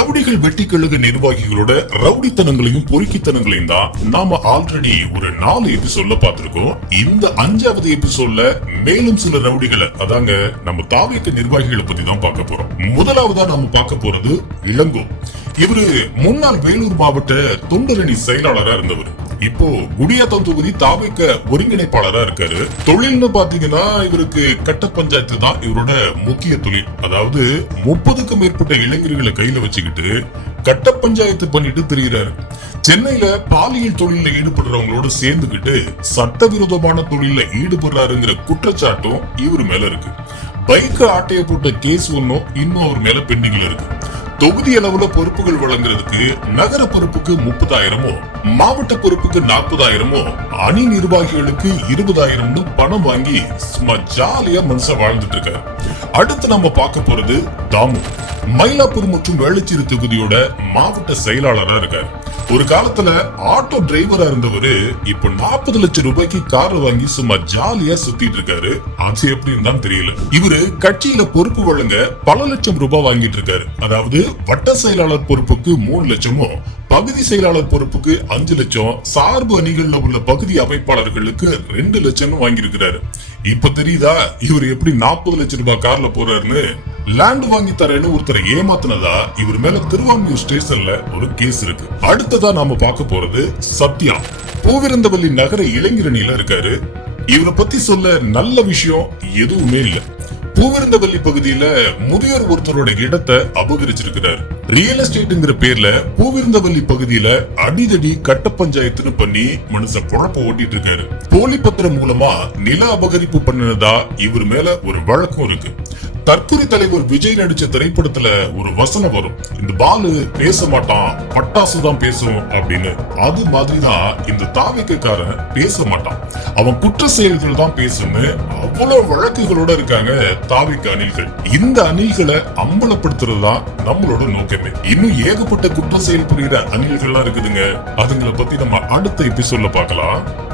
ரவுடிகள் வெட்டி கழுக நிர்வாகிகளோட ரவுடித்தனங்களையும் பொறுக்கித்தனங்களையும் தான் நாம ஆல்ரெடி ஒரு நாலு எபிசோட்ல பார்த்திருக்கோம். இந்த அஞ்சாவது எபிசோட்ல மேலும் சில ரவுடிகளை அதாங்க நம்ம தாவிக்க நிர்வாகிகளை பத்தி தான் பார்க்க போறோம். முதலாவதா நாம பார்க்க போறது இளங்கோ. இவரு முன்னாள் வேலூர் மாவட்ட தொண்டரணி செயலாளரா இருந்தவர். இப்போ குடியாத்தம் தொகுதி தாவேக்க ஒருங்கிணைப்பாளரா இருக்காரு. தொழில்னு பாத்தீங்கன்னா இவருக்கு கட்ட பஞ்சாயத்து தான் இவரோட முக்கிய தொழில். அதாவது முப்பதுக்கும் மேற்பட்ட இளைஞர்களை கையில வச்சுக்கிட்டு கட்ட பஞ்சாயத்து பண்ணிட்டு திரிகிறாரு சென்னையில பாலியல் தொழில ஈடுபடுறவங்களோட சேர்ந்துகிட்டு சட்டவிரோதமான தொழில ஈடுபடுறாருங்கிற குற்றச்சாட்டும் இவர் மேல இருக்கு. பைக்கு ஆட்டைய போட்ட கேஸ் ஒன்றும் இன்னும் அவர் மேல பெண்டிங்ல இருக்கு. தொகுதி அளவுல பொறுப்புகள் வழங்குறதுக்கு நகர பொறுப்புக்கு முப்பதாயிரமோ மாவட்ட பொறுப்புக்கு நாற்பதாயிரமோ அணி நிர்வாகிகளுக்கு இருபதாயிரம்னு பணம் வாங்கி சும்மா ஜாலியா மனுஷன் வாழ்ந்துட்டு இருக்காரு அடுத்து நம்ம பார்க்க போறது தாமு. மயிலாப்பூர் மற்றும் வேளச்சேரி தொகுதியோட மாவட்ட செயலாளரா இருக்காரு. ஒரு காலத்துல ஆட்டோ டிரைவரா இருந்தவரு இப்ப நாற்பது லட்சம் ரூபாய்க்கு கார் வாங்கி சும்மா ஜாலியா சுத்திட்டு இருக்காரு. அது எப்படின்னு தான் தெரியல. இவரு கட்சியில பொறுப்பு வழங்க பல லட்சம் ரூபாய் வாங்கிட்டு இருக்காரு. அதாவது வட்ட செயலாளர் பொறுப்புக்கு மூணு லட்சமும் பகுதி செயலாளர் பொறுப்புக்கு அஞ்சு லட்சம் சார்பு அணிகள்ல உள்ள பகுதி அமைப்பாளர்களுக்கு ரெண்டு லட்சம் வாங்கியிருக்கிறாரு. இப்ப தெரியுதா? இவர் எப்படி நாற்பது லட்சம் ரூபாய் கார்ல போறாருன்னு? லேண்ட் வாங்கி தரேன்னு ஒருத்தரை ஏமாத்தினதா இவர் மேல திருவான்மியூர் ஸ்டேஷன்ல ஒரு கேஸ் இருக்கு. அடுத்ததா நாம பார்க்க போறது சத்யா. பூவிருந்தவல்லி நகர இளைஞரணியில இருக்காரு. இவரை பத்தி சொல்ல நல்ல விஷயம் எதுவுமே இல்ல. பூவிருந்தவல்லி பகுதியில முதியோர் ஒருத்தரோட இடத்தை அபகரிச்சிருக்கிறார். ரியல் எஸ்டேட்ங்கிற பேர்ல பூவிருந்தவல்லி பகுதியில அடிதடி கட்ட பஞ்சாயத்துன்னு பண்ணி மனுஷன் குழப்ப ஓட்டிட்டு இருக்காரு போலி பத்திரம் மூலமா நில அபகரிப்பு பண்ணினதா இவர் மேல ஒரு வழக்கம் இருக்கு. தற்கொலை தலைவர் விஜய் நடிச்ச திரைப்படத்துல ஒரு வசனம் வரும். இந்த பாலு பேச மாட்டான் பட்டாசு தான் பேசும் அப்படின்னு. அது மாதிரிதான் இந்த தாவிக்காரன் பேச மாட்டான். அவன் குற்ற செயல்கள் தான் பேசும்னு அவ்வளவு வழக்குகளோட இருக்காங்க தாவிக்க அணில்கள். இந்த அணில்களை அம்பலப்படுத்துறது தான் நம்மளோட நோக்கமே. இன்னும் ஏகப்பட்ட குற்ற செயல் புரியுற அணில்கள்லாம் இருக்குதுங்க. அதுங்களை பத்தி நம்ம அடுத்த எபிசோட்ல பார்க்கலாம்.